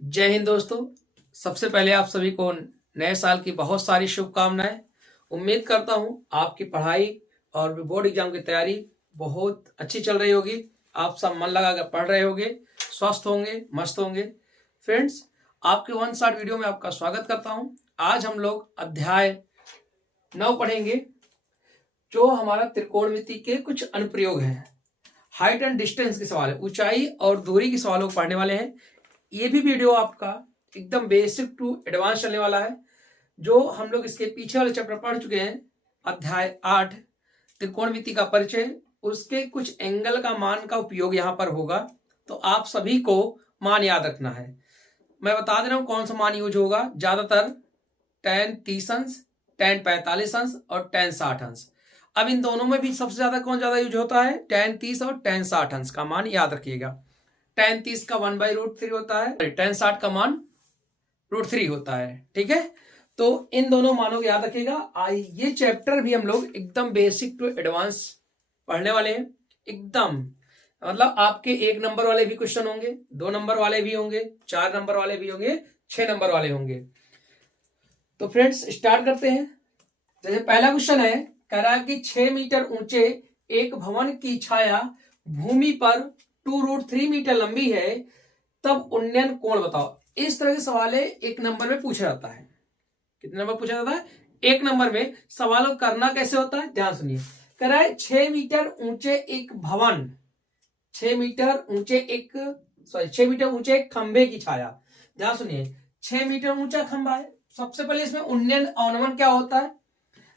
जय हिंद दोस्तों। सबसे पहले आप सभी को नए साल की बहुत सारी शुभकामनाएं। उम्मीद करता हूं आपकी पढ़ाई और बोर्ड एग्जाम की तैयारी बहुत अच्छी चल रही होगी। आप सब मन लगाकर पढ़ रहे होंगे, स्वस्थ होंगे, मस्त होंगे। फ्रेंड्स, आपके 1 शॉट वीडियो में आपका स्वागत करता हूं। आज हम लोग अध्याय 9 पढ़ेंगे, जो हमारा त्रिकोणमिति के कुछ अनुप्रयोग हैं। हाइट एंड डिस्टेंस के सवाल है, ऊंचाई और दूरी के सवालों को पढ़ने वाले हैं। ये भी वीडियो आपका एकदम बेसिक टू एडवांस चलने वाला है। जो हम लोग इसके पीछे वाले चैप्टर पढ़ चुके हैं, अध्याय 8 त्रिकोणमिति का परिचय, उसके कुछ एंगल का मान का उपयोग यहाँ पर होगा। तो आप सभी को मान याद रखना है। मैं बता दे रहा हूं कौन सा मान यूज होगा। ज्यादातर tan 30 अंश, tan 45 अंश और tan 60 अंश। अब इन दोनों में भी सबसे ज्यादा कौन ज्यादा यूज होता है? tan 30 और tan 60 अंश का मान याद रखिएगा। tan 30 का 1/√3 होता है, tan 60 का मान √3 होता है। ठीक है, तो इन दोनों मानों को याद रखिएगा। ये चैप्टर भी हम लोग एकदम बेसिक टू एडवांस पढ़ने वाले हैं। एकदम मतलब आपके 1 नंबर वाले भी क्वेश्चन होंगे, 2 नंबर वाले भी होंगे, 4 नंबर वाले भी होंगे, 6 नंबर वाले होंगे। तो फ्रेंड्स स्टार्ट करते हैं। जैसे पहला क्वेश्चन है, कह रहा है कि 6 मीटर ऊंचे एक भवन की छाया भूमि पर 2√3 मीटर लंबी है, तब उन्नयन कोण बताओ। इस तरह के सवाल 1 नंबर में पूछा जाता है। कितने नंबर पूछा जाता है? 1 नंबर में। सवाल को करना कैसे होता है, ध्यान सुनिए। कह रहा है 6 मीटर ऊंचे एक भवन, 6 मीटर ऊंचे एक 6 मीटर ऊंचे एक खंभे की छाया। ध्यान सुनिए, 6 मीटर ऊंचा खंभा है। सबसे पहले इसमें उन्नयन अवनमन क्या होता है?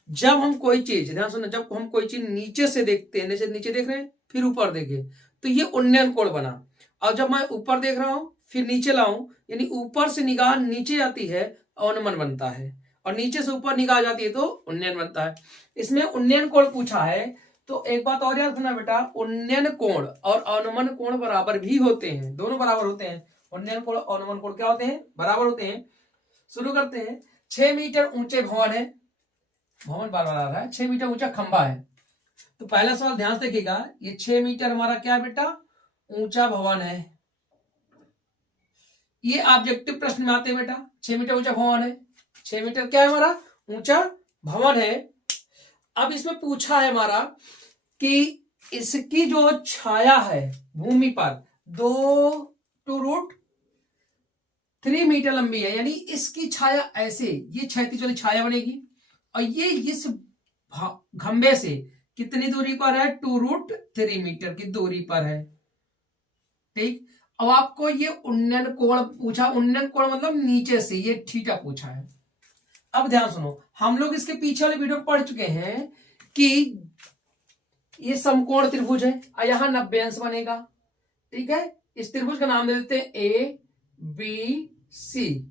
जब हम कोई चीज, ध्यान सुनो, जब हम कोई चीज नीचे से देखते हैं, नीचे देख रहे हैं फिर ऊपर देखे, तो ये उन्नयन कोण बना। और जब मैं ऊपर देख रहा हूं फिर नीचे लाऊं, यानी ऊपर से निगाह नीचे आती है, अवनमन बनता है, और नीचे से ऊपर निगाह जाती है तो उन्नयन बनता है। इसमें उन्नयन कोण पूछा है, तो एक बात और याद रखना बेटा, उन्नयन कोण और अवनमन कोण बराबर भी होते हैं, दोनों बराबर होते हैं। उन्नयन कोण और अवनमन कोण क्या होते हैं? बराबर होते हैं। शुरू करते हैं। 6 मीटर ऊंचे भवन है, भवन बार बार आ रहा है, 6 मीटर ऊंचा खंबा है। तो पहला सवाल ध्यान से देखिएगा, ये 6 मीटर हमारा क्या है बेटा? ऊंचा भवन है। ये ऑब्जेक्टिव प्रश्न में आते हैं बेटा, 6 मीटर ऊंचा भवन है। 6 मीटर क्या है हमारा? ऊंचा भवन है। अब इसमें पूछा है हमारा कि इसकी जो छाया है भूमि पर 2√3 मीटर लंबी है, यानी इसकी छाया ऐसे, ये क्षैतिज वाली छाया बनेगी, और ये इस खंबे से कितनी दूरी पर है? 2√3 मीटर की दूरी पर है। ठीक, अब आपको ये उन्नयन कोण पूछा। उन्नयन कोण मतलब नीचे से, ये थीटा पूछा है। अब ध्यान सुनो, हम लोग इसके पीछे वाले वीडियो पढ़ चुके हैं कि ये समकोण त्रिभुज है और यहां 90 अंश बनेगा। ठीक है, इस त्रिभुज का नाम दे देते हैं ABC।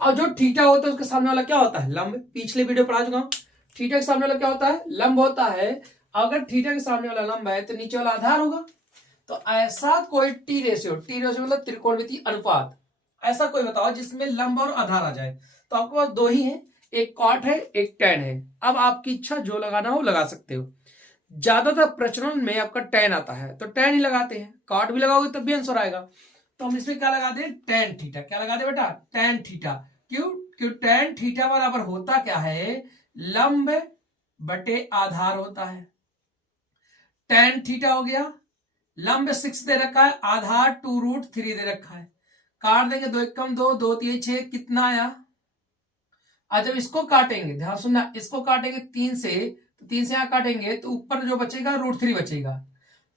और जो थीटा होता है उसके सामने वाला क्या होता है? लंब। पिछले वीडियो पढ़ा चुका हूं, थीटा के सामने वाला क्या होता है? लंब होता है। अगर थीटा के सामने वाला लंब है तो नीचे वाला आधार होगा। तो ऐसा कोई टी रेशियो मतलब त्रिकोणमिति अनुपात, ऐसा कोई बताओ जिसमें लंब और आधार आ जाए। तो आपके पास 2 ही है, एक कॉट है, एक टैन है। अब आपकी इच्छा जो लगाना हो लगा सकते हो। ज्यादातर प्रचलन में आपका टैन आता है तो टैन ही लगाते हैं, कॉट भी लगाओगे तब भी आंसर आएगा। तो हम इसमें क्या लगा दें? Tan theta. क्या लगा दे बेटा? Tan theta. क्यों टैन थीटा बराबर होता क्या है? लंब बटे आधार होता है। टैन थीटा हो गया, लंब 6 दे रखा है, आधार 2√3 दे रखा है। काट देंगे, 2 एकम 2, 2 3 6, कितना आया? और जब इसको काटेंगे, ध्यान सुनना, इसको काटेंगे 3 से, तो 3 से यहां काटेंगे तो ऊपर जो बचेगा √3 बचेगा।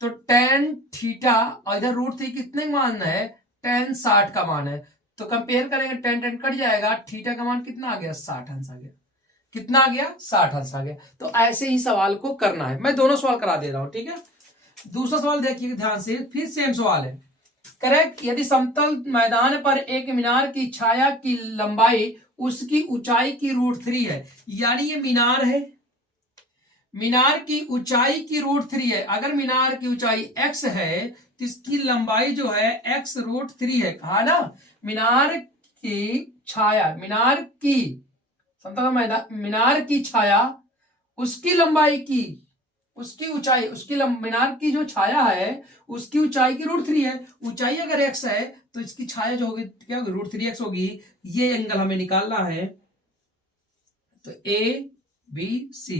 तो टैन थीटा और इधर √3 कितने मान है? टैन 60 का मान है। तो कंपेयर करेंगे, टैन टैन कट जाएगा, थीटा का मान कितना आ गया? 60 अंश आ गया। कितना आ गया? 60 अंश आ गया। तो ऐसे ही सवाल को करना है। मैं दोनों सवाल करा दे रहा हूं, ठीक है। दूसरा सवाल देखिए ध्यान से, फिर सेम सवाल है। करेक्ट, यदि समतल मैदान पर एक मीनार की छाया की लंबाई उसकी ऊंचाई की √3 है, यानी ये मीनार है, मीनार की ऊंचाई की √3 है। अगर मीनार की ऊंचाई x है तो इसकी लंबाई जो है x√3 है। कहा ना, मीनार की छाया, मीनार की समतल मैदान, मीनार की छाया उसकी लंबाई की उसकी ऊंचाई, उसकी मीनार की जो छाया है उसकी ऊंचाई की √3 है। ऊंचाई अगर x है तो इसकी छाया जो होगी क्या होगी, √3x होगी। ये एंगल हमें निकालना है, तो ABC।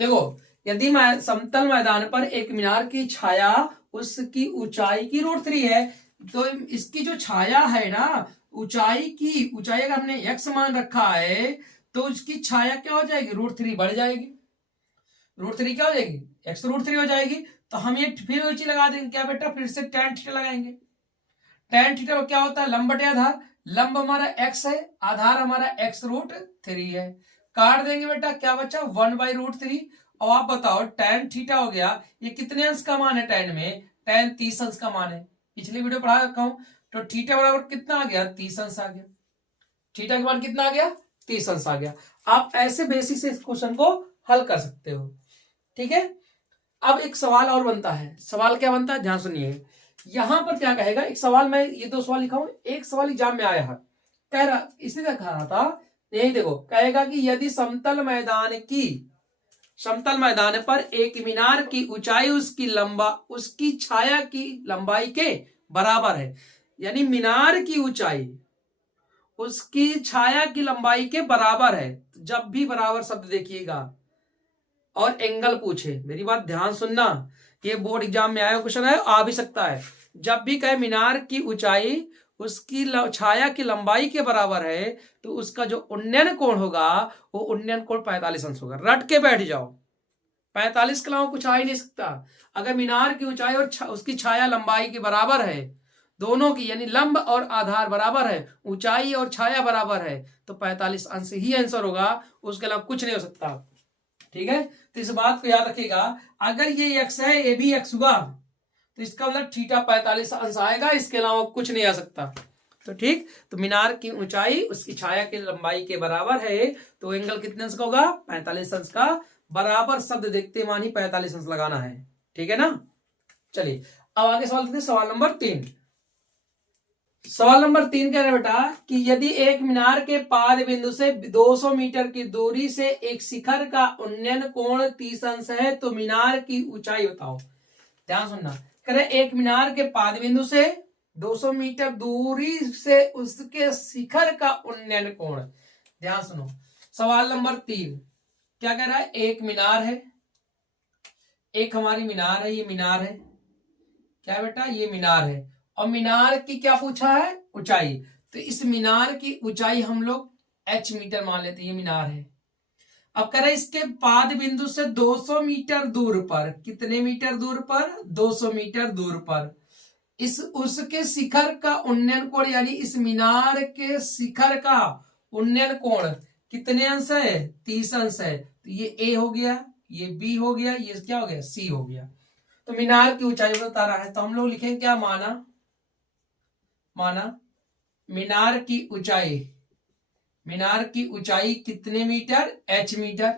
देखो, यदि समतल मैदान पर एक मीनार की छाया उसकी ऊंचाई की √3 है, तो इसकी जो छाया है ना, ऊंचाई अगर हमने x मान रखा है तो उसकी छाया क्या हो जाएगी, √3 बढ़ जाएगी। √3 क्या हो जाएगी, x √3 हो जाएगी। तो हम ये फिर ऊंची लगा देंगे क्या बेटा, फिर से tan थीटा लगाएंगे। tan थीटा क्या होता है, लंब बटे आधार। लंब हमारा x है, आधार हमारा x √3 है। काट देंगे बेटा, क्या बचा 1/√3। और आप बताओ tan थीटा हो गया, ये कितने अंश का मान है tan में, tan 30 अंश का मान है। पिछली वीडियो पढ़ा रखा हूं। तो थीटा बराबर कितना आ गया, 30 अंश आ गया। थीटा के मान कितना आ गया, 30 अंश आ गया। आप ऐसे बेसिक से इस क्वेश्चन को हल कर सकते हो, ठीक है। अब एक सवाल और बनता है। सवाल क्या बनता है, ध्यान सुनिए। यहां पर क्या कहेगा, एक सवाल, मैं ये 2 सवाल लिखा हूं, एक सवाल एग्जाम में आया है, कह रहा, इसने कहा रहा था, यही देखो, कहेगा कि यदि समतल मैदान पर एक मीनार की ऊंचाई उसकी छाया की लंबाई के बराबर है, यानी मीनार की ऊंचाई उसकी छाया की लंबाई के बराबर है। जब भी बराबर शब्द देखिएगा और एंगल पूछे, मेरी बात ध्यान सुनना, ये बोर्ड एग्जाम में आया क्वेश्चन है, आ भी सकता है। जब भी कहे मीनार की ऊंचाई उसकी छाया की लंबाई के बराबर है, तो उसका जो उन्नयन कोण होगा वो उन्नयन कोण 45 अंश होगा। रट के बैठ जाओ, 45 के अलावा कुछ आ ही नहीं सकता। अगर मीनार की ऊंचाई और उसकी छाया लंबाई के बराबर है, दोनों की, यानी लंब और आधार बराबर है, ऊंचाई और छाया बराबर है, तो 45 अंश ही आंसर होगा, उसके अलावा कुछ नहीं हो सकता, ठीक है। तो इस बात को याद रखिएगा, अगर ये x है, ये भी x हुआ, तो इसका मतलब थीटा 45 अंश आएगा, इसके अलावा कुछ नहीं आ सकता। तो ठीक, तो मीनार की ऊंचाई उसकी छाया की लंबाई के बराबर है, तो एंगल कितने अंश का होगा, 45 अंश का। बराबर शब्द देखते मान ही 45 अंश लगाना है, ठीक है ना। चलिए अब आगे सवाल देखते हैं, सवाल नंबर 3। सवाल नंबर 3 कह रहे हैं बेटा कि यदि एक मीनार के पाद बिंदु से 200 मीटर की दूरी से एक शिखर का उन्नयन कोण 30 अंश है, तो मीनार की ऊंचाई बताओ। ध्यान सुनना, कह रहे एक मीनार के पाद बिंदु से 200 मीटर दूरी से उसके शिखर का उन्नयन कोण। ध्यान सुनो, सवाल नंबर 3 क्या कह रहा है, एक मीनार है, एक हमारी मीनार है, ये मीनार है, क्या बेटा, ये मीनार है, और मीनार की क्या पूछा है, ऊंचाई। तो इस मीनार की ऊंचाई हम लोग h मीटर मान लेते हैं, ये मीनार है। अब कह रहे इसके पाद बिंदु से 200 मीटर दूर पर, कितने मीटर दूर पर, 200 मीटर दूर पर, उसके शिखर का उन्नयन कोण, यानी इस मीनार के शिखर का उन्नयन कोण कितने अंश है, 30 अंश है। तो ये a हो गया, ये b हो गया, ये क्या हो गया, c हो गया। तो मीनार की ऊंचाई बता रहा है, तो हम लोग लिखेंगे क्या, माना मीनार की ऊंचाई कितने मीटर, h मीटर।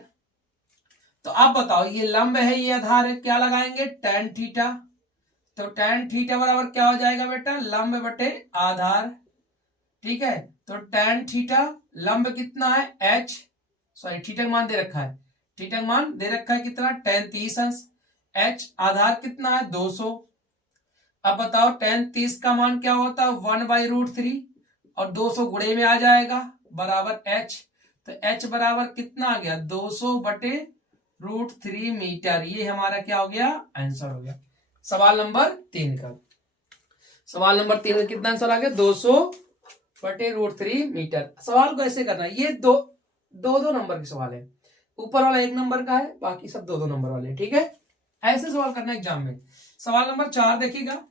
तो आप बताओ, ये लंब है, ये आधार है, क्या लगाएंगे, tan थीटा। तो tan थीटा बराबर क्या हो जाएगा बेटा, लंब बटे आधार, ठीक है। तो tan थीटा लंब कितना है, h, सॉरी थीटा का मान दे रखा है, थीटा का मान दे रखा है कितना, tan 30 अंश, h आधार कितना है, 200। अब बताओ tan 30 का मान क्या होता है, 1/√3, और 200 गुणे में आ जाएगा बराबर h। तो h बराबर कितना आ गया, 200/√3 मीटर। ये हमारा क्या हो गया, आंसर हो गया सवाल नंबर 3 का। सवाल नंबर 3 का कितना आंसर आ गया, 200/√3 मीटर। सवाल को ऐसे करना है, ये दो नंबर के सवाल है, ऊपर वाला 1 नंबर का है, बाकी सब 2 नंबर वाले, ठीक है। ऐसे सवाल करना एग्जाम में। सवाल नंबर 4 देखिएगा,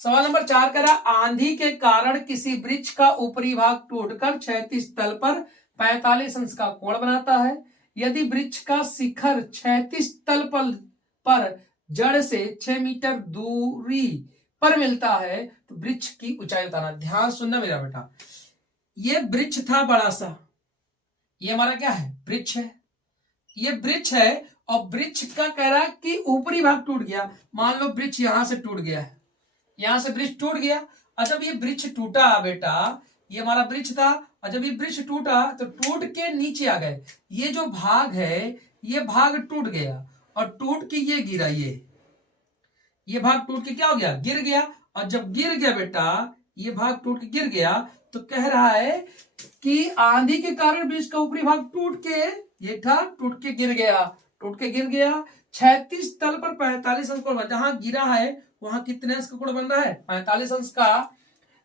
सवाल नंबर 4 कह रहा, आंधी के कारण किसी वृक्ष का ऊपरी भाग टूटकर क्षैतिज तल पर 45 अंश का कोण बनाता है। यदि वृक्ष का शिखर क्षैतिज तल पर जड़ से 6 मीटर दूरी पर मिलता है, तो वृक्ष की ऊंचाई बताना। ध्यान सुनना मेरा बेटा, ये वृक्ष था बड़ा सा, ये हमारा क्या है, वृक्ष है, ये वृक्ष है, और वृक्ष का कह रहा कि ऊपरी भाग टूट गया। मान लो वृक्ष यहां से टूट गया है, यहां से वृक्ष टूट गया। जब ये वृक्ष टूटा बेटा, ये हमारा वृक्ष था, और जब ये वृक्ष टूटा तो टूट के नीचे आ गए, ये जो भाग है ये भाग टूट गया और टूट के ये गिरा, ये भाग टूट के क्या हो गया, गिर गया। और जब गिर गया बेटा, ये भाग टूट के गिर गया, तो कह रहा है कि आंधी के कारण वृक्ष का ऊपरी भाग टूट के, ये था टूट के गिर गया, टूट के गिर गया 36 तल पर 45 अंश कोण बन, जहां गिरा है वहां कितने अंश का कोण बन रहा है, 45 अंश का।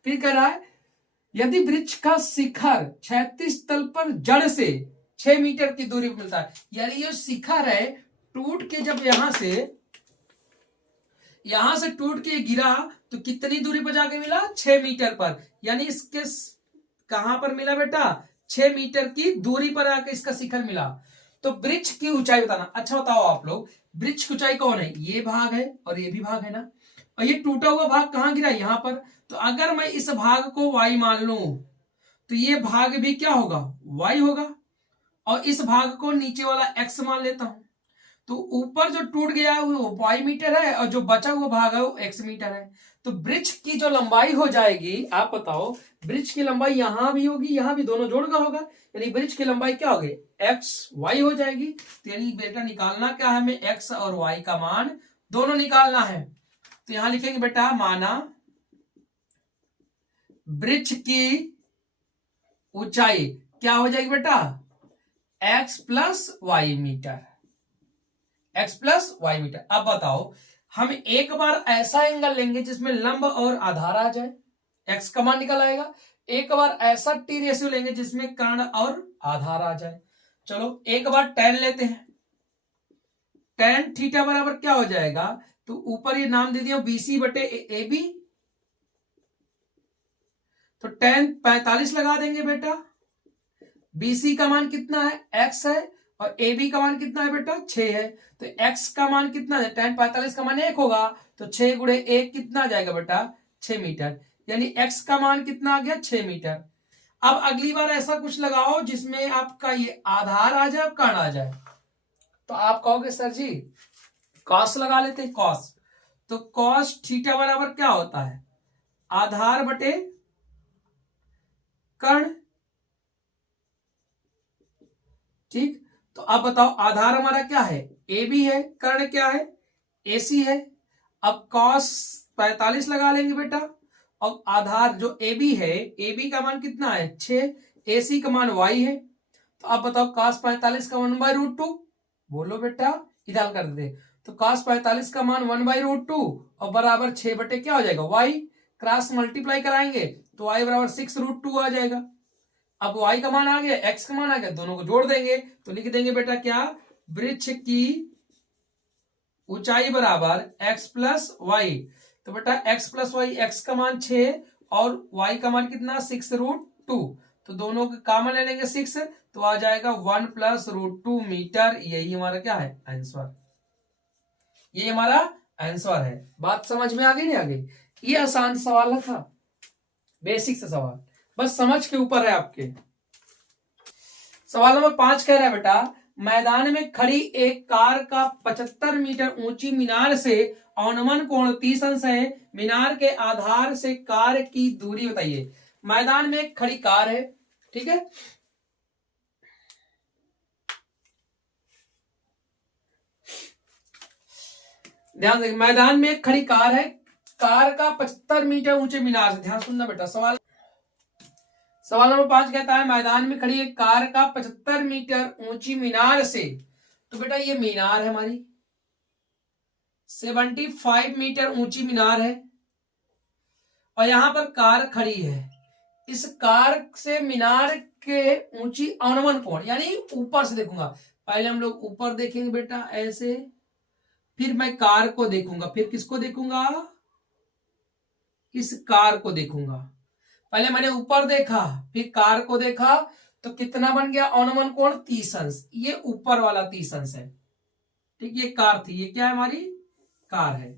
फिर कह रहा है यदि वृक्ष का शिखर 36 तल पर जड़ से 6 मीटर की दूरी पर मिलता है, यानी ये शिखर है टूट के जब यहां से टूट के गिरा तो कितनी दूरी पर जाके मिला, 6 मीटर पर, यानी इसके कहां पर मिला बेटा, 6 मीटर की दूरी पर आके इसका शिखर मिला। तो वृक्ष की ऊंचाई बताना। अच्छा बताओ आप लोग, वृक्ष की ऊंचाई कौन है, ये भाग है और ये भी भाग है ना, और ये टूटा हुआ भाग कहां गिरा, यहां पर। तो अगर मैं इस भाग को y मान लूं तो ये भाग भी क्या होगा, y होगा, और इस भाग को नीचे वाला x मान लेता हूं, तो ऊपर जो टूट गया वो y मीटर है और जो बचा हुआ भाग है वो x मीटर है। तो वृक्ष की जो लंबाई हो जाएगी, आप बताओ, वृक्ष की लंबाई यहां भी होगी, यहां भी, दोनों जोड़ का होगा, यानी वृक्ष की लंबाई क्या होगी, x y हो जाएगी। तो यानी बेटा निकालना क्या है हमें, x और y का मान दोनों निकालना है। तो यहां लिखेंगे बेटा, माना वृक्ष की ऊंचाई क्या हो जाएगी बेटा, x plus Y metre, x plus Y metre. अब बताओ, हम एक बार ऐसा एंगल लेंगे जिसमें लंब और आधार आ जाए, x का मान निकल आएगा। एक बार ऐसा टी रेशियो लेंगे जिसमें कर्ण और आधार आ जाए। चलो एक बार tan लेते हैं, tan थीटा बराबर क्या हो जाएगा, तो ऊपर ये नाम दे दिया BC बटे AB, तो tan 45 लगा देंगे बेटा। BC का मान कितना है, x है, और AB का मान कितना है बेटा, 6 है। तो x का मान कितना है, tan 45 का मान 1 होगा, तो 6 गुणे 1 कितना आ जाएगा बेटा, 6 मीटर, यानी x का मान कितना आ गया, 6 मीटर। अब अगली बार ऐसा कुछ लगाओ जिसमें आपका ये आधार आ जाए, कर्ण आ जाए, तो आप कहोगे सर जी कॉस लगा लेते हैं, कॉस। तो कॉस थीटा बराबर क्या होता है, आधार बटे कर्ण, ठीक। तो अब बताओ, आधार हमारा क्या है, ए बी है, कर्ण क्या है, AC है। अब cos 45 लगा लेंगे बेटा, और आधार जो AB है, AB का मान कितना है, 6, AC का मान y है। तो अब बताओ cos 45 का 1/√2, बोलो बेटा, इधर कर देते। तो cos 45 का मान 1/√2 और बराबर 6 बटे क्या हो जाएगा, y, क्रॉस मल्टीप्लाई कराएंगे तो y बराबर 6√2 आ जाएगा। अब y का मान आ गया, x का मान आ गया, दोनों को जोड़ देंगे तो लिख देंगे बेटा क्या, वृक्ष की ऊंचाई बराबर x प्लस वाई। तो बेटा x प्लस वाई, x का मान 6 और y का मान कितना, 6√2, तो दोनों के कॉमन ले लेंगे 6, तो आ जाएगा 1 प्लस √2 मीटर। यही हमारा क्या है, आंसर, ये हमारा आंसर है। बात समझ में आ गई, नहीं आ गई, ये आसान सवाल था, बेसिक से सवाल, बस समझ के ऊपर है आपके। सवाल नंबर 5 कह रहा है बेटा, मैदान में खड़ी एक कार का 75 मीटर ऊंची मीनार से अवनमन कोण 30 अंश है, मीनार के आधार से कार की दूरी बताइए। मैदान में एक खड़ी कार है, ठीक है, ध्यान दें, मैदान में एक खड़ी कार है, कार का 75 मीटर ऊंचे मीनार से, ध्यान सुनना बेटा, सवाल नंबर 5 कहता है मैदान में खड़ी एक कार का 75 मीटर ऊंची मीनार से, तो बेटा ये मीनार है हमारी, 75 मीटर ऊंची मीनार है, और यहां पर कार खड़ी है। इस कार से मीनार के ऊंची अवनमन कोण, यानी ऊपर से देखूंगा, पहले हम लोग ऊपर देखेंगे बेटा ऐसे, फिर मैं कार को देखूंगा, फिर किसको देखूंगा, इस कार को देखूंगा। पहले मैंने ऊपर देखा, फिर कार को देखा, तो कितना बन गया अवनमन कोण, 30 अंश, ये ऊपर वाला 30 अंश है, ठीक। ये कार थी, ये क्या है, हमारी कार है।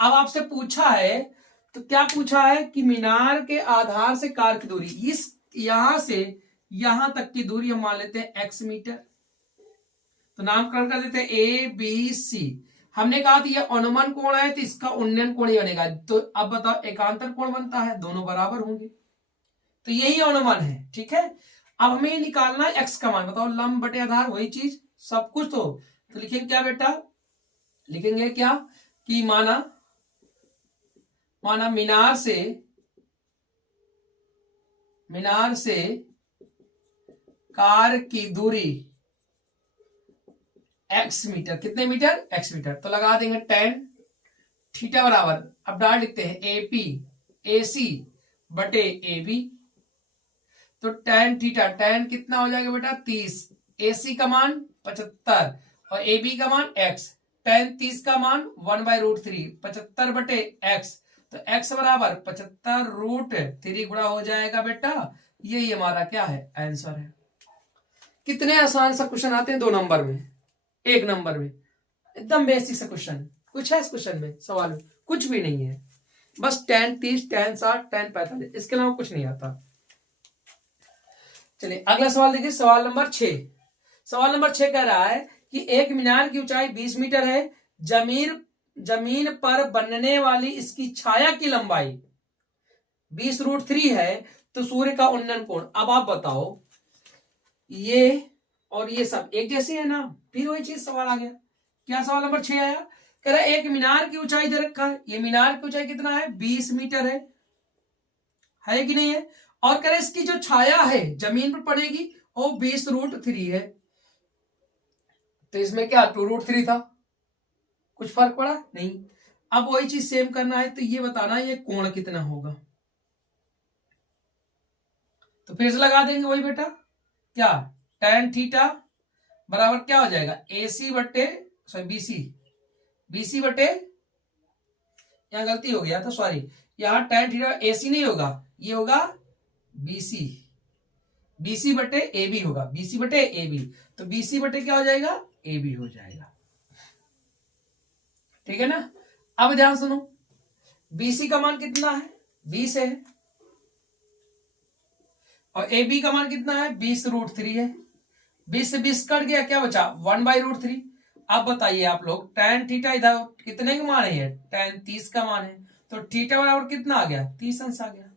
अब आपसे पूछा है, तो क्या पूछा है कि मीनार के आधार से कार की दूरी, इस यहां से यहां तक की दूरी हम मान लेते हैं x मीटर, तो नामकरण कर देते हैं ABC। हमने कहा था ये अनुमान कोण है, तो इसका उन्नयन कोण ही बनेगा। तो अब बताओ एकांतर कोण बनता है, दोनों बराबर होंगे, तो यही अनुमान है। ठीक है, अब हमें निकालना है एक्स का मान। बताओ, लंब बटे आधार वही चीज, सब कुछ। तो लिखेंगे क्या बेटा, लिखेंगे क्या कि माना मीनार से कार की दूरी एक्स मीटर। कितने मीटर? X metre. तो लगा देंगे टेन थीटा बराबर, अब डाल लिखते हैं एपी एसी बटे एबी। तो टेन थीटा, टेन कितना हो जाएगा बेटा 30, एसी का मान 75 और एबी का मान एक्स। टेन 30 का मान 1/√3, 75 बटे एक्स। तो एक्स बराबर 75√3 गुणा हो जाएगा बेटा। यही हमारा क्या है, आंसर है। कितने आसान सा क्वेश्चन आते हैं 2 नंबर में, 1 नंबर में, एकदम बेसिक सा क्वेश्चन। कुछ है इस क्वेश्चन में, सवाल में कुछ भी नहीं है, बस tan 30, tan 60, tan 45, इसके अलावा कुछ नहीं आता। चलिए अगला सवाल देखिए, सवाल नंबर 6। सवाल नंबर 6 कह रहा है कि एक मीनार की ऊंचाई 20 मीटर है, जमीन पर बनने वाली इसकी छाया की लंबाई 20√3 है, तो सूर्य का उन्नयन कोण। अब आप बताओ, ये और ये सब एक जैसे है ना, फिर वही चीज सवाल आ गया। क्या सवाल नंबर 6 आया, कह रहा है एक मीनार की ऊंचाई दे रखा है, ये मीनार की ऊंचाई कितना है 20 मीटर है कि नहीं है, और कह रहा है इसकी जो छाया है जमीन पर पड़ेगी वो 20√3 है। तो इसमें क्या 2√3 था, कुछ फर्क पड़ा नहीं। अब वही चीज सेम करना है, तो ये बताना है ये कोण कितना होगा। तो फिर से लगा देंगे वही बेटा, क्या tan थीटा बराबर क्या हो जाएगा AC बटे BC बटे, यहां गलती हो गया था, सॉरी, यहां tan थीटा AC नहीं होगा, ये होगा BC बटे AB होगा, BC बटे AB। तो BC बटे क्या हो जाएगा AB हो जाएगा। ठीक है ना। अब ध्यान सुनो, BC का मान कितना है 20 है, और AB का मान कितना है 20√3 है। 20 से 20 कट गया, क्या बचा 1/√3। अब बताइए आप लोग, tan थीटा इधर कितने का मान है, tan 30 का मान है, तो थीटा बराबर कितना आ गया 30 अंश आ गया।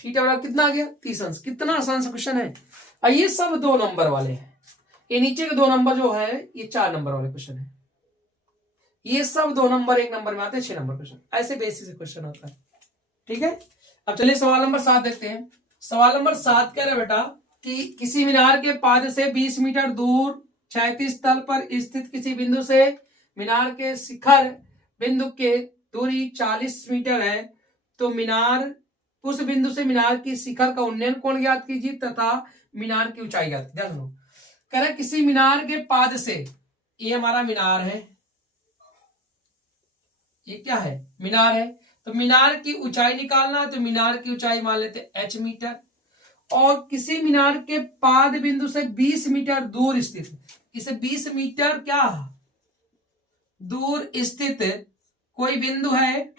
थीटा बराबर कितना आ गया 30 अंश। कितना आसान सा क्वेश्चन है, और ये सब 2 नंबर वाले हैं। ये नीचे के 2 नंबर जो है ये 4 नंबर वाले क्वेश्चन है, ये सब 2 नंबर 1 नंबर में आते हैं, 6 नंबर क्वेश्चन, ऐसे बेसिक से क्वेश्चन होता है। ठीक है, अब चलिए सवाल नंबर 7 देखते हैं। सवाल नंबर 7 कह रहा है बेटा कि किसी मीनार के पाद से 20 मीटर दूर क्षैतिज तल पर स्थित किसी बिंदु से मीनार के शिखर बिंदु के दूरी 40 मीटर है, तो उस बिंदु से मीनार की शिखर का उन्नयन कोण ज्ञात कीजिए तथा मीनार की ऊंचाई ज्ञात। ध्यान दो, कह रहा है किसी मीनार के पाद से, ये हमारा मीनार है, ये क्या है मीनार है, तो मीनार की ऊंचाई निकालना है, तो मीनार की ऊंचाई मान लेते h मीटर, और किसी मीनार के पाद बिंदु से 20 मीटर दूर स्थित, इसे 20 मीटर क्या दूर स्थित कोई बिंदु है,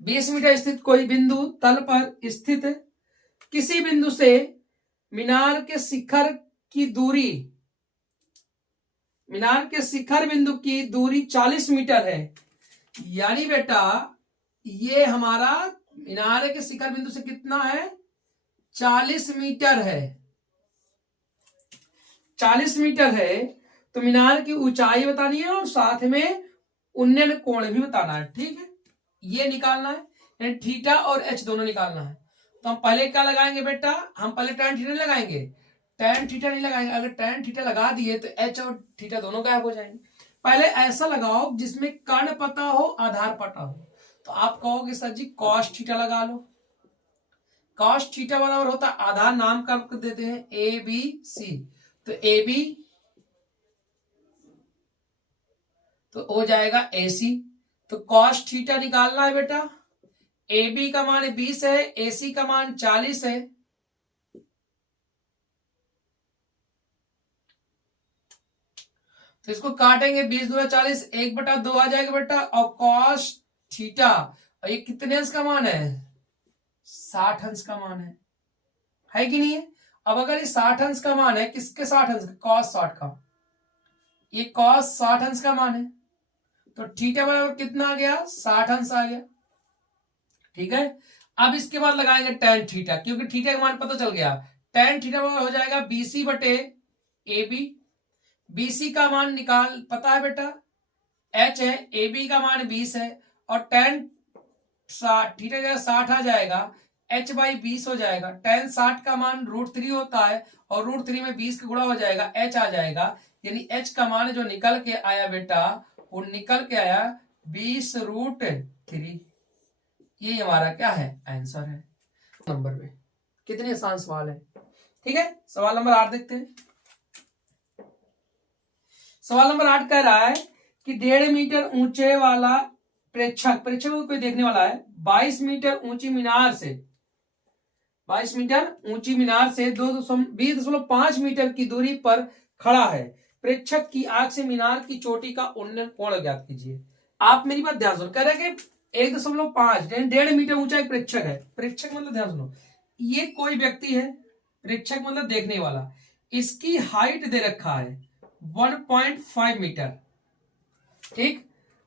20 मीटर स्थित कोई बिंदु तल पर स्थित किसी बिंदु से मीनार के शिखर की दूरी, मीनार के शिखर बिंदु की दूरी 40 मीटर है। यानी बेटा ये हमारा मीनार के शिखर बिंदु से कितना है 40 मीटर है, 40 मीटर है, तो मीनार की ऊंचाई बतानी है और साथ में उन्नयन कोण भी बताना है। ठीक है, ये निकालना है, यानी थीटा और एच दोनों निकालना है। तो हम पहले क्या लगाएंगे बेटा, हम पहले tan थीटा लगाएंगे, tan थीटा नहीं लगाएंगे। अगर tan थीटा लगा दिए तो एच और थीटा दोनों गायब हो जाएंगे। पहले ऐसा लगाओ जिसमें कर्ण पता हो आधार पता हो, तो आप कहोगे सर जी cos थीटा लगा लो। cos थीटा बराबर होता है आधार नाम कर देते हैं ABC, तो AB तो हो जाएगा AC। तो cos थीटा निकालना है बेटा, AB का मान 20 है, AC का मान 40 है, तो इसको काटेंगे 20 दूना 40, 1/2 आ जाएगा बेटा, और cos थीटा और ये कितने अंश का मान है 60 अंश का मान है कि नहीं है। अब अगर ये 60 अंश का मान है, किसके 60 अंश का cos 60 का, ये cos 60 अंश का मान है, तो थीटा बराबर कितना आ गया 60 अंश आ गया। ठीक है, अब इसके बाद लगाएंगे tan थीटा, क्योंकि थीटा का मान पता चल गया। tan थीटा हो जाएगा BC बटे AB। BC का मान निकाल पता है बेटा, H है, AB का मान 20 है, और tan थीटा का 60 आ जाएगा, H/20 हो जाएगा। tan 60 का मान √3 होता है, और √3 में 20 का गुणा हो जाएगा, H आ जाएगा। यानी H का मान जो निकल के आया बेटा, वो निकल के आया 20√3। ये हमारा क्या है, आंसर है नंबर में। कितने आसान सवाल है। ठीक है, सवाल नंबर 8 देखते हैं। सवाल नंबर 8 कह रहा है कि 1.5 मीटर ऊंचे वाला प्रेक्षक को कोई देखने वाला है, 22 मीटर ऊंची मीनार से 20.5 मीटर की दूरी पर खड़ा है। प्रेक्षक की आंख से मीनार की चोटी का उन्नयन कोण ज्ञात कीजिए। आप मेरी बात ध्यान सुनो, कह रहे हैं कि 1.5 1.5 मीटर ऊंचा एक प्रेक्षक है। प्रेक्षक मतलब ध्यान सुनो, ये कोई व्यक्ति है, प्रेक्षक मतलब देखने वाला, इसकी हाइट दे रखा है 1.5 मीटर, ठीक।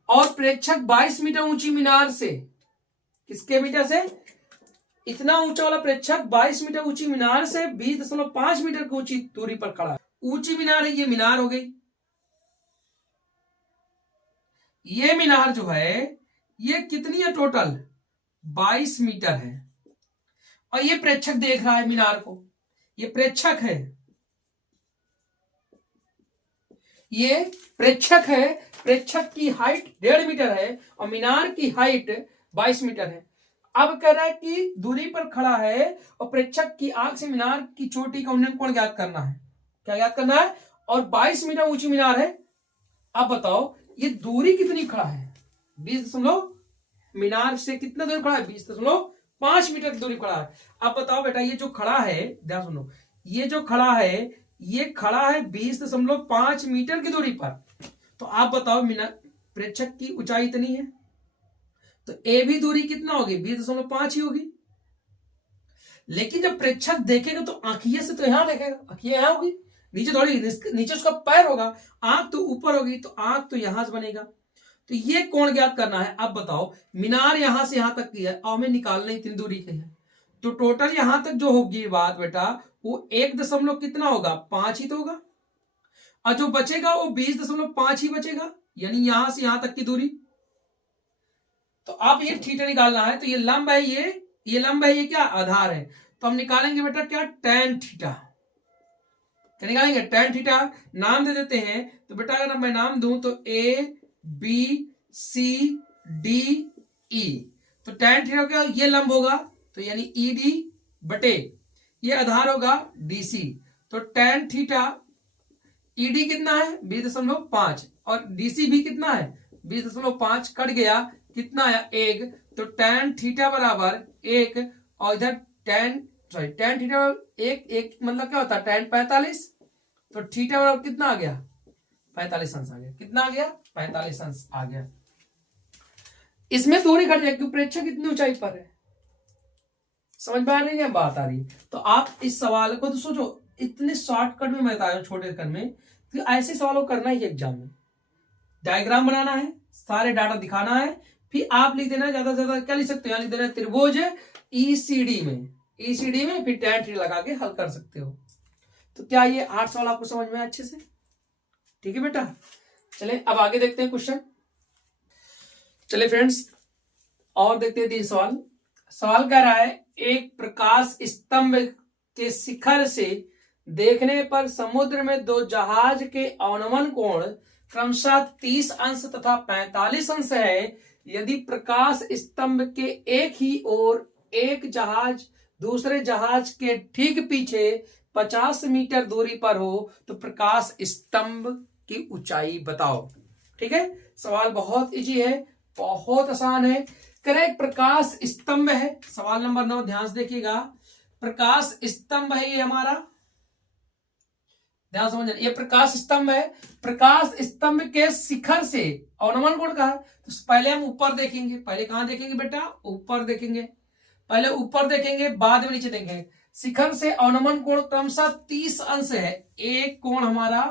और प्रेक्षक 22 मीटर ऊंची मीनार से, किसके मीटर से, इतना ऊंचा वाला प्रेक्षक 22 मीटर ऊंची मीनार से 20.5 मीटर की ऊंची दूरी पर खड़ा है। ऊंची मीनार है, ये मीनार हो गई। ये मीनार जो है ये कितनी है, टोटल 22 मीटर है, और ये प्रेक्षक देख रहा है मीनार को, ये प्रेक्षक है, ये प्रेक्षक है। प्रेक्षक की हाइट 1.5 मीटर है और मीनार की हाइट 22 मीटर है। अब कह रहा है कि दूरी पर खड़ा है और प्रेक्षक की आंख से मीनार की चोटी का उन्नयन कोण ज्ञात करना है। क्या ज्ञात करना है, और 22 मीटर ऊंची मीनार है। अब बताओ ये दूरी कितनी खड़ा है, 20 मीनार से कितना दूर खड़ा है, 20.5 मीटर की दूरी खड़ा है। अब बताओ बेटा, ये जो खड़ा है, ध्यान सुनो, ये जो खड़ा है ये खड़ा है 20.5 मीटर की दूरी पर। तो आप बताओ मीनार प्रेक्षक की ऊंचाई इतनी है, तो ए भी दूरी कितना होगी, 20.5 ही होगी। लेकिन जब प्रेक्षक देखेगा तो आंखिए से तो यहां देखेगा, आंखिए यहां होगी, नीचे थोड़ी, नीचे उसका पैर होगा, आंख तो ऊपर होगी, तो आंख तो यहां से बनेगा। तो ये कोण ज्ञात करना है। अब बताओ मीनार यहां से यहां तक की है और हमें निकालना इतनी दूरी की है, तो टोटल यहां तक जो होगी बात बेटा, वो 1 कितना होगा, 5 ही तो होगा, और जो बचेगा वो 20.5 ही बचेगा, यानी यहां से यहां तक की दूरी। तो अब ये थीटा निकालना है, तो ये लंब है, ये लंब है, ये क्या आधार है। तो हम निकालेंगे बेटा क्या, tan थीटा। क्या निकालेंगे, tan थीटा। नाम दे देते हैं, तो बेटा अगर मैं नाम दूं तो ABCDE, तो tan थीटा क्या, ये लंब होगा, तो यानी ED बटे ये आधार होगा DC। तो tan थीटा ED कितना है 20.5 और DC भी कितना है 20.5, कट गया, कितना आया 1। तो tan थीटा बराबर 1, और इधर tan थीटा 1 मतलब क्या होता है, tan 45, तो थीटा बराबर कितना आ गया, 45 अंश आ गया। कितना आ गया, 45 अंश आ गया। इसमें दूरी घट जाएगी क्योंकि प्रेक्षक कितनी ऊंचाई पर है। समझ में आ रही है, बात आ रही है। तो आप इस सवाल को तो सोचो, इतने शॉर्टकट में मैं बता रहा हूं, छोटे कर में, तो ऐसे सवालों को करना ही एग्जाम में। डायग्राम बनाना है, सारे डाटा दिखाना है, फिर आप लिख देना, ज्यादा से ज्यादा क्या लिख सकते हो, लिख देना त्रिभुज ECD में फिर tan थीटा लगा के हल कर सकते हो। तो क्या ये 8 सवाल आपको समझ में अच्छे से, ठीक है बेटा। चले अब आगे देखते हैं क्वेश्चन। चले फ्रेंड्स और देखते हैं 3 सवाल। सवाल कह रहा है, एक प्रकाश स्तंभ के शिखर से देखने पर समुद्र में 2 जहाज के अवनमन कोण क्रमशः 30 अंश तथा 45 अंश है। यदि प्रकाश स्तंभ के एक ही ओर एक जहाज दूसरे जहाज के ठीक पीछे 50 मीटर दूरी पर हो तो प्रकाश स्तंभ की ऊंचाई बताओ। ठीक है, सवाल बहुत इजी है, बहुत आसान है। करेक्ट, प्रकाश स्तंभ है। सवाल नंबर 9 ध्यान से देखिएगा, प्रकाश स्तंभ है ये हमारा, ध्यान समझना, ये प्रकाश स्तंभ है। प्रकाश स्तंभ के शिखर से अवनमन कोण का है, तो पहले हम ऊपर देखेंगे। पहले कहां देखेंगे बेटा, ऊपर देखेंगे, पहले ऊपर देखेंगे बाद में नीचे देखेंगे। शिखर से अवनमन कोण क्रमशः 30 अंश है, एक कोण हमारा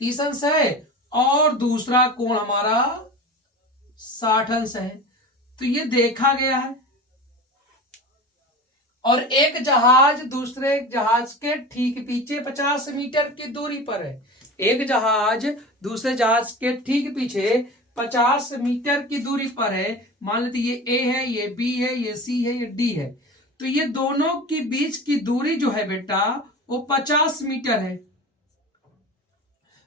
30 अंश है और दूसरा कोण हमारा 60 अंश है। तो ये देखा गया है। और एक जहाज दूसरे जहाज के ठीक पीछे 50 मीटर की दूरी पर है। एक जहाज दूसरे जहाज के ठीक पीछे 50 मीटर की दूरी पर है। मान लेते ये ए है, ये बी है, ये सी है, ये डी है। तो ये दोनों के बीच की दूरी जो है बेटा वो 50 मीटर है।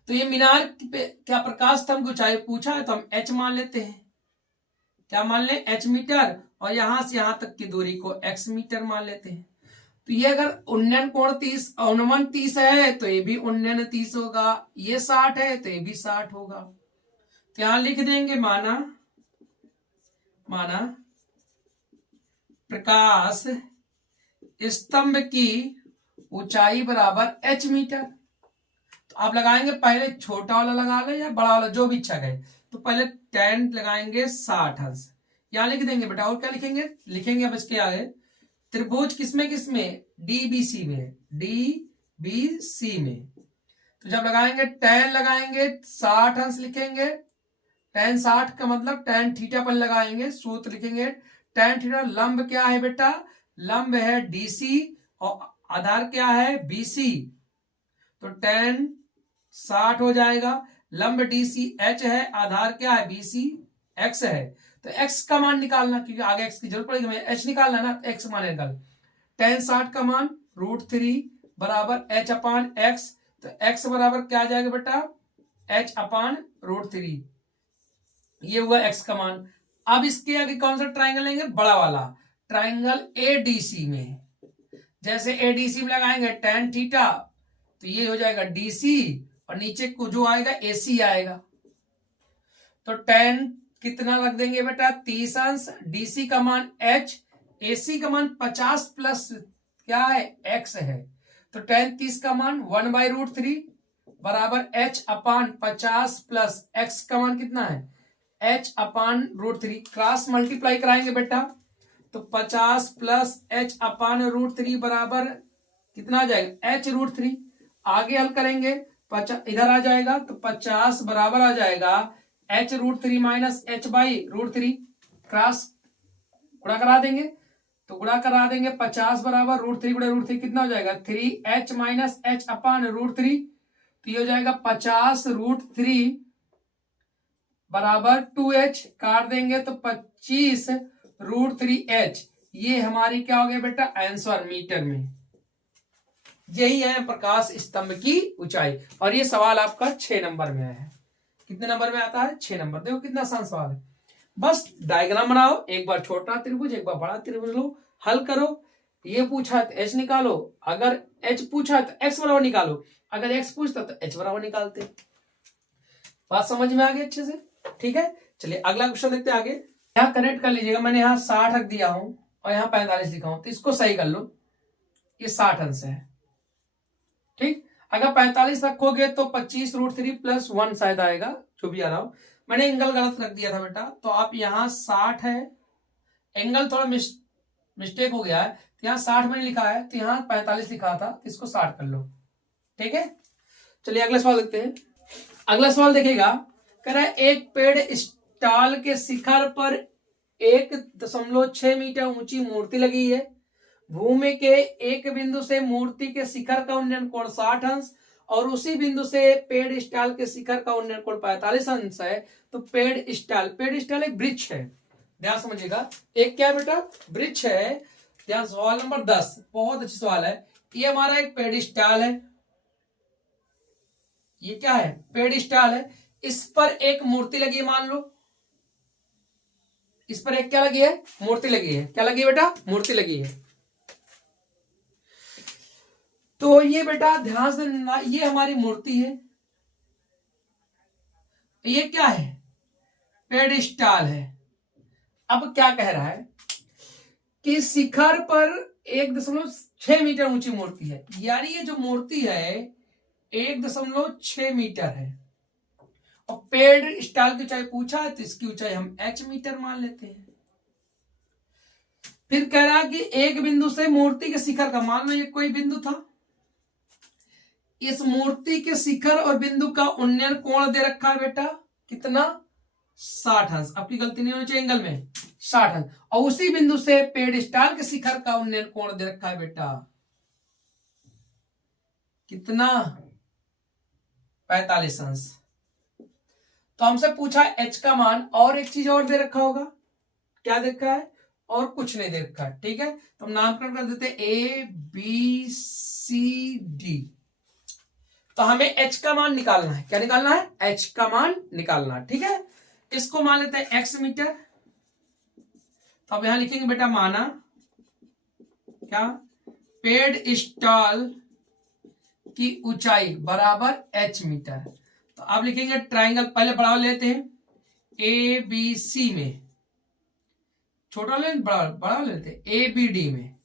तो ये मीनार पे क्या प्रकाश स्तंभ की ऊंचाई पूछा है तो हम h मान लेते हैं। क्या मान ले? h metre. और यहां से यहां तक की दूरी को x मीटर मान लेते हैं। तो ये अगर उन्नयन कोण 30 है तो ये भी उन्नयन 30 होगा। ये 60 है तो ये भी 60 होगा। तो यहां लिख देंगे माना प्रकाश स्तंभ की ऊंचाई बराबर h मीटर। तो आप लगाएंगे, पहले छोटा वाला लगा ले या बड़ा वाला, जो भी इच्छा है। तो पहले 10 लगाएंगे 60 अंश, यहां लिख देंगे बेटा। और क्या लिखेंगे अब इसके आगे त्रिभुज किसमें डीबीसी में, डीबीसी में। तो जब लगाएंगे 10 लगाएंगे 60 अंश लिखेंगे। 10 60 का मतलब tan थीटा पर लगाएंगे, सूत्र लिखेंगे tan थीटा। लंब क्या है बेटा? लंब है डीसी और आधार क्या है? बीसी। तो tan 60 हो जाएगा। लंब डीसी एच है, आधार क्या है? बीसी एक्स है। तो x का मान निकालना, क्योंकि आगे x की जरूरत पड़ेगी, हमें h निकालना ना। x मान निकाल, tan 60 का मान √3 बराबर h अपान x। तो x बराबर क्या आ जाएगा बेटा? h अपान √3। ये हुआ x का मान। अब इसके आगे कौन सा ट्राइंगल लेंगे? बड़ा वाला ट्राइंगल एडीसी में। जैसे एडीसी में लगाएंगे tan थीटा, तो ये हो जाएगा डीसी और नीचे को जो आएगा एसी आएगा। तो tan कितना रख देंगे बेटा? 30 अंश। डीसी का मान h, एसी का मान 50 प्लस क्या है? x है। तो tan 30 का मान 1/√3 बराबर h अपान 50 प्लस x का मान कितना है? h अपान √3। क्रॉस मल्टीप्लाई कराएंगे बेटा, तो 50 प्लस h अपान √3 बराबर कितना आ जाएगा? h √3। आगे हल करेंगे, इधर आ जाएगा तो 50 बराबर आ जाएगा h √3 माइनस h/√3। क्रॉस गुणा करा देंगे, तो गुणा करा देंगे 50 बराबर √3 गुणा √3 कितना हो जाएगा? 3h माइनस h अपान √3। तो ये हो जाएगा 50 √3 बराबर 2h। काट देंगे तो 25 √3h। ये हमारी क्या हो गया बेटा? आंसर मीटर में। यही है प्रकाश स्तंभ की ऊंचाई। और ये सवाल आपका 6 नंबर में है। कितने नंबर में आता है? 6 नंबर। देखो कितना आसान सवाल है। बस डायग्राम बनाओ, एक बार छोटा त्रिभुज एक बार बड़ा त्रिभुज लो, हल करो। ये पूछा तो h निकालो, अगर h पूछा तो x बराबर निकालो, अगर x पूछता तो h बराबर निकालते। बात समझ में आ गई अच्छे से? ठीक है, चलिए अगला क्वेश्चन देखते हैं आगे। यहाँ कनेक्ट कर लीजिएगा, मैंने यहाँ 60 रख दिया हूं और यहाँ 45 लिखा हूं, तो इसको सही कर लो। ये 60 अंश है, ठीक। अगर 45 रखोगे तो 25 √3 प्लस 1 शायद आएगा, जो भी आ रहा हो। मैंने एंगल गलत रख दिया था बेटा, तो आप यहाँ 60 है, एंगल थोड़ा मिस्टेक हो गया है, तो यहाँ 60 मैंने लिखा है, तो यहाँ 45 लिखा था, तो इसको 60 कर लो। ठीक है, चलिए अगला सवाल देखते हैं। अगला सवाल देखिएगा, कह रहा है एक पेड़ स्टाल के शिखर पर 1.6 मीटर ऊंची मूर्ति लगी है। भूमि के एक बिंदु से मूर्ति के शिखर का उन्नयन कोण 60 अंश और उसी बिंदु से पेड़ स्टाल के शिखर का उन्नयन कोण 45 अंश है। तो पेड़ स्टाल एक वृक्ष है, ध्यान समझिएगा। एक क्या है बेटा? वृक्ष है। ध्यान, सवाल नंबर 10 बहुत अच्छा सवाल है। ये हमारा एक पेड़ स्टाल है, ये क्या है? पेड़ स्टाल है। इस पर एक मूर्ति लगी है, मान लो इस पर एक क्या लगी है? मूर्ति लगी है। क्या लगी है बेटा? मूर्ति लगी है। तो ये बेटा ध्यान से, ये हमारी मूर्ति है, ये क्या है? पेडिस्टाल है। अब क्या कह रहा है कि शिखर पर 1.6 मीटर ऊंची मूर्ति है, यानी ये जो मूर्ति है 1.6 मीटर है और पेड़ स्टाल की ऊंचाई पूछा है, तो इसकी ऊंचाई हम h मीटर मान लेते हैं। फिर कह रहा है कि एक बिंदु से मूर्ति के शिखर का, मान लो ये कोई बिंदु था, इस मूर्ति के शिखर और बिंदु का उन्नयन कोण दे रखा है बेटा, कितना? 60 अंश। आपकी गलती नहीं होनी चाहिए, एंगल में 60 अंश, और उसी बिंदु से पेडस्टाल के शिखर का उन्नयन कोण दे रखा है बेटा कितना, 45 अंश। तो हमसे पूछा एच का मान, और एक चीज और दे रखा होगा, क्या दे रखा है, और कुछ नहीं दे रखा है, ठीक है। तो हम नामकरण कर देते ए बी सी डी। तो हमें एच का मान निकालना है, क्या निकालना है, एच का मान निकालना है, ठीक है। इसको मान लेते हैं एक्स मीटर। तो अब यहां लिखेंगे बेटा माना क्या, पेडस्टाल की ऊंचाई बराबर एच मीटर। तो अब लिखेंगे ट्राइंगल, पहले बड़ा लेते हैं, ए बी सी में, छोटा ले बड़ा लेते हैं, ए बी डी में।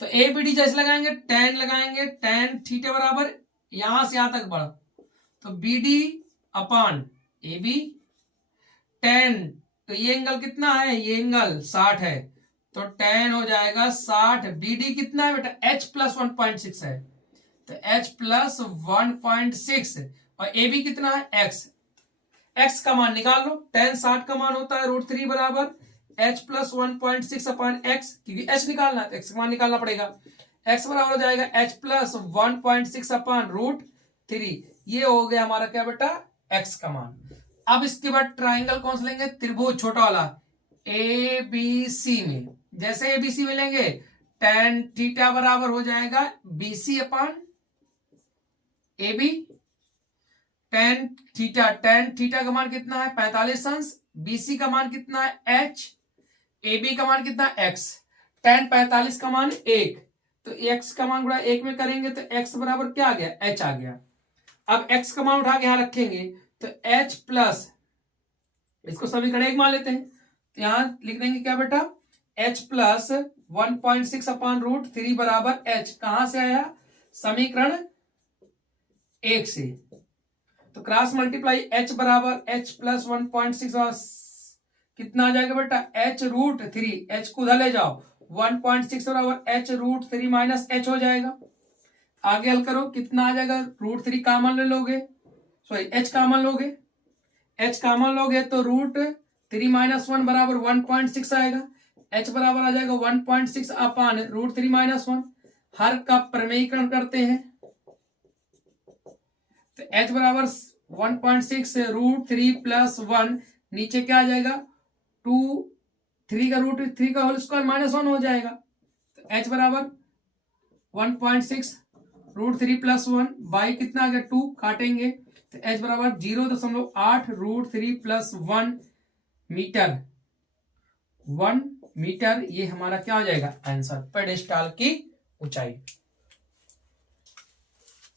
तो ए बी डी जैसे लगाएंगे tan लगाएंगे, tan थीटा बराबर यहां से यहां तक बढ़ा, तो B D upon A B, tan, तो ये एंगल कितना है, ये एंगल 60 है, तो tan हो जाएगा 60। बी डी कितना है बेटा, h प्लस 1.6 है, तो h प्लस 1.6, और ए बी कितना है, x। x का मान निकाल लो, tan 60 का मान होता है √3 बराबर h प्लस 1.6 अपान x, क्योंकि h निकालना है तो x का मान निकालना पड़ेगा। x बराबर हो जाएगा h प्लस 1.6 अपान √3, ये हो गया हमारा क्या बेटा, x का मान। अब इसके बाद ट्राइंगल कौन सा लेंगे, त्रिभुज छोटा वाला ए बी सी में। जैसे ए बी सी में लेंगे tan थीटा बराबर हो जाएगा B C upon A B, tan theta का मान कितना है 45 अंश, बीसी का मान कितना है h, ए बी का मान कितना है x, tan 45 का मान 1, तो x का मान गुणा 1 में करेंगे तो x बराबर क्या आ गया, h आ गया। अब x का मान उठा के यहां रखेंगे तो h प्लस, इसको समीकरण 1 मान लेते हैं, तो यहां लिख देंगे क्या बेटा, h प्लस 1.6 अपान √3 बराबर h, कहां से आया, समीकरण 1 से। तो क्रॉस मल्टीप्लाई h बराबर h प्लस 1.6 कितना आ जाएगा बेटा, h √3, h को उधर ले जाओ, 1.6 बराबर h √3 माइनस h हो जाएगा। आगे हल करो, कितना आ जाएगा, √3 कॉमन ले लोगे, सॉरी h कॉमन लोगे, h कॉमन लोगे तो √3 माइनस 1 बराबर 1.6 आएगा, h बराबर आ जाएगा 1.6 अपान √3 माइनस 1। हर का प्रमेयीकरण करते हैं तो h बराबर 1.6 √3 प्लस 1, नीचे क्या आ जाएगा 2, 3 का √3 का होल स्क्वायर माइनस 1 हो जाएगा, तो h बराबर 1.6 √3 प्लस 1 बाई कितना आ गया 2, काटेंगे तो h बराबर 0.8 √3 प्लस 1 मीटर, 1 मीटर, ये हमारा क्या हो जाएगा आंसर, पेडेस्टाल की ऊंचाई।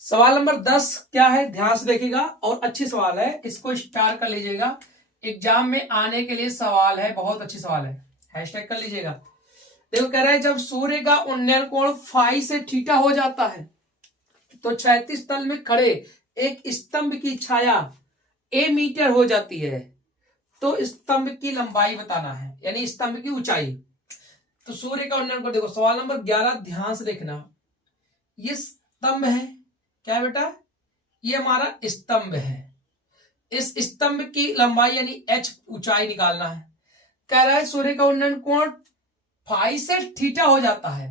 सवाल नंबर 10 क्या है, ध्यान से देखिएगा, और अच्छी सवाल है, इसको स्टार कर लीजिएगा, एग्जाम में आने के लिए सवाल है, बहुत अच्छी सवाल है, हैशटैग कर लीजिएगा। देखो कह रहा है जब सूर्य का उन्नयन कोण फाई से थीटा हो जाता है तो क्षैतिज तल में खड़े एक स्तंभ की छाया ए मीटर हो जाती है, तो स्तंभ की लंबाई बताना है, यानी स्तंभ की ऊंचाई। तो सूर्य का उन्नयन कोण, देखो सवाल नंबर 11 ध्यान से देखना, ये स्तंभ है, क्या है बेटा, ये हमारा स्तंभ है, इस स्तंभ की लंबाई यानी h ऊंचाई निकालना है। कह रहा है सूर्य का उन्नयन कोण फाई से थीटा हो जाता है,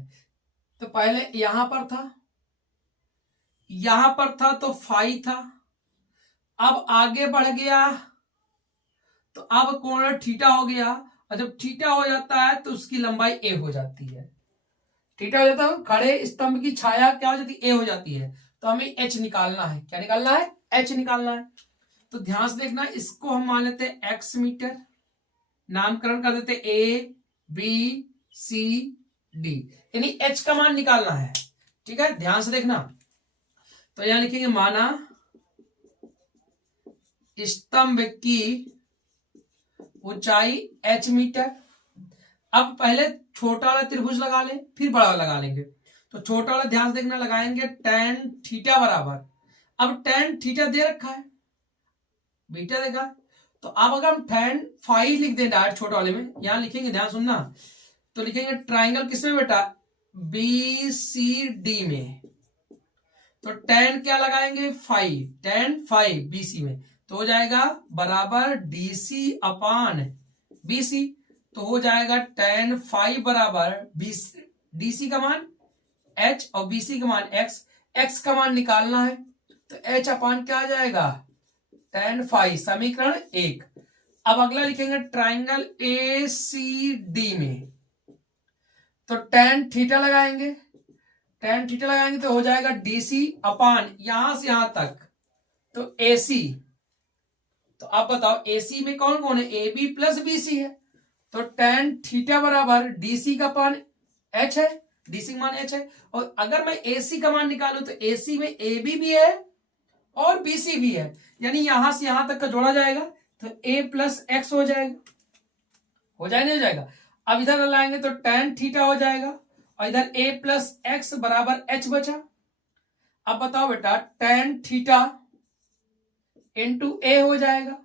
तो पहले यहां पर था तो फाई था, अब आगे बढ़ गया तो अब कोण थीटा हो गया, और जब थीटा हो जाता है तो उसकी लंबाई a हो जाती है, थीटा हो जाता है, खड़े स्तंभ की छाया क्या हो जाती है, a हो जाती है, तो हमें h निकालना है, क्या निकालना है, h निकालना है। तो ध्यान से देखना, इसको हम मान लेते हैं x मीटर, नामकरण कर देते a b c d, यानी h का मान निकालना है, ठीक है, ध्यान से देखना। तो यहां लिखेंगे माना स्तंभ की ऊंचाई h मीटर। अब पहले छोटा वाला त्रिभुज लगा लें, फिर बड़ा वाला लगा लेंगे। तो छोटा वाला ध्यान से देखना, लगाएंगे tan थीटा बराबर, अब tan थीटा दे रखा है, बीटा देखा, तो अब अगर हम tan फाई लिख दें डायरेक्ट छोटे वाले में, यहां लिखेंगे, ध्यान सुनना, तो लिखेंगे ट्राइंगल किसमें बेटा, बी सी डी में, तो tan क्या लगाएंगे, phi, tan phi B C में, तो हो जाएगा बराबर डी सी अपान BC, तो हो जाएगा tan फाई बराबर DC का मान H और BC का मान X का मान निकालना है तो H अपान क्या आ जाएगा tan फाई, समीकरण 1। अब अगला लिखेंगे ट्राइंगल ACD में, तो tan थीटा लगाएंगे, तो हो जाएगा DC अपान यहां से यहां तक तो AC। तो अब बताओ AC में कौन कौन है, AB प्लस BC है, तो tan थीटा बराबर DC का मान H है, DC का मान H है, और अगर मैं AC का मान निकालूं तो AC में AB भी है और BC भी है, यानी यहां से यहां तक का जोड़ा जाएगा तो A प्लस X हो जाएगा, नहीं हो जाएगा। अब इधर लाएंगे तो tan थीटा हो जाएगा और इधर A प्लस X बराबर H बचा। अब बताओ बेटा tan थीटा इंटू A हो जाएगा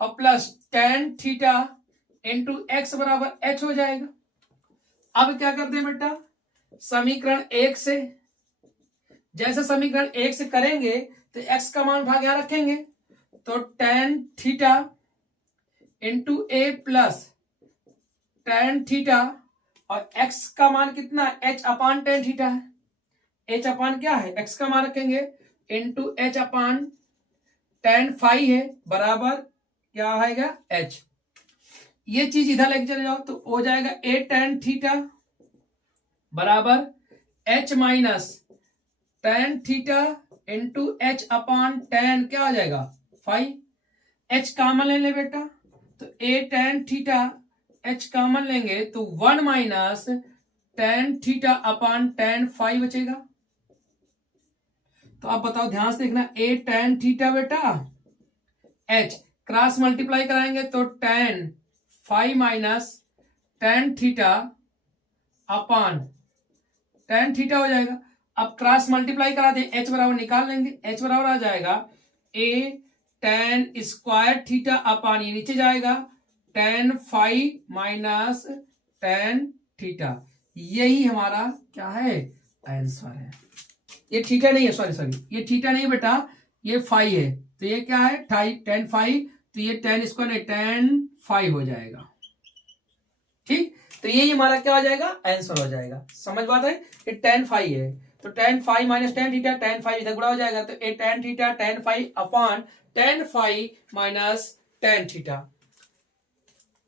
और plus tan theta into X बराबर H हो जाएगा। अब क्या करते हैं बेटा, समीकरण 1 से, जैसे समीकरण 1 से करेंगे तो x का मान भाग यहां रखेंगे, तो tan theta into A plus tan theta और x का मान कितना है, h अपान tan थीटा है, h अपान क्या है, x का मान रखेंगे इंटू h अपान tan फाई है बराबर क्या आएगा h। ये चीज इधर लेके चले जाओ तो हो जाएगा A tan थीटा बराबर h minus tan theta into h अपान tan क्या हो जाएगा फाई, h कॉमन ले ले बेटा, तो A tan theta h common लेंगे तो 1 minus tan theta upon tan phi बचेगा। तो आप बताओ ध्यान से देखना, A tan थीटा बेटा h क्रॉस मल्टीप्लाई कराएंगे तो tan phi minus tan theta upon tan theta हो जाएगा। अब क्रॉस मल्टीप्लाई करा दें, h बराबर निकाल लेंगे, h बराबर आ जाएगा A tan square theta upon ये नीचे जाएगा tan phi minus tan theta. यही हमारा क्या है आंसर है। ये थीटा नहीं है, सॉरी ये थीटा नहीं बेटा, ये फाई है, तो ये क्या है tan फाई, तो ये tan स्क्वायर नहीं tan फाई हो जाएगा। ठीक, तो यही हमारा क्या हो जाएगा आंसर हो जाएगा। समझ बात है, ये tan फाई है तो tan phi minus tan theta, tan phi इधर गुणा हो जाएगा तो A tan theta tan phi upon tan phi minus tan theta.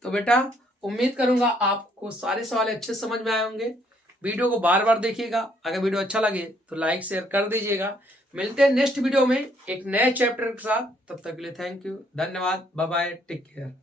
तो बेटा उम्मीद करूंगा आपको सारे सवाल अच्छे समझ में आए होंगे। वीडियो को बार बार देखिएगा, अगर वीडियो अच्छा लगे तो लाइक शेयर कर दीजिएगा। मिलते हैं नेक्स्ट वीडियो में एक नए चैप्टर के साथ, तब तक के लिए थैंक यू, धन्यवाद, बाय बाय, टेक केयर।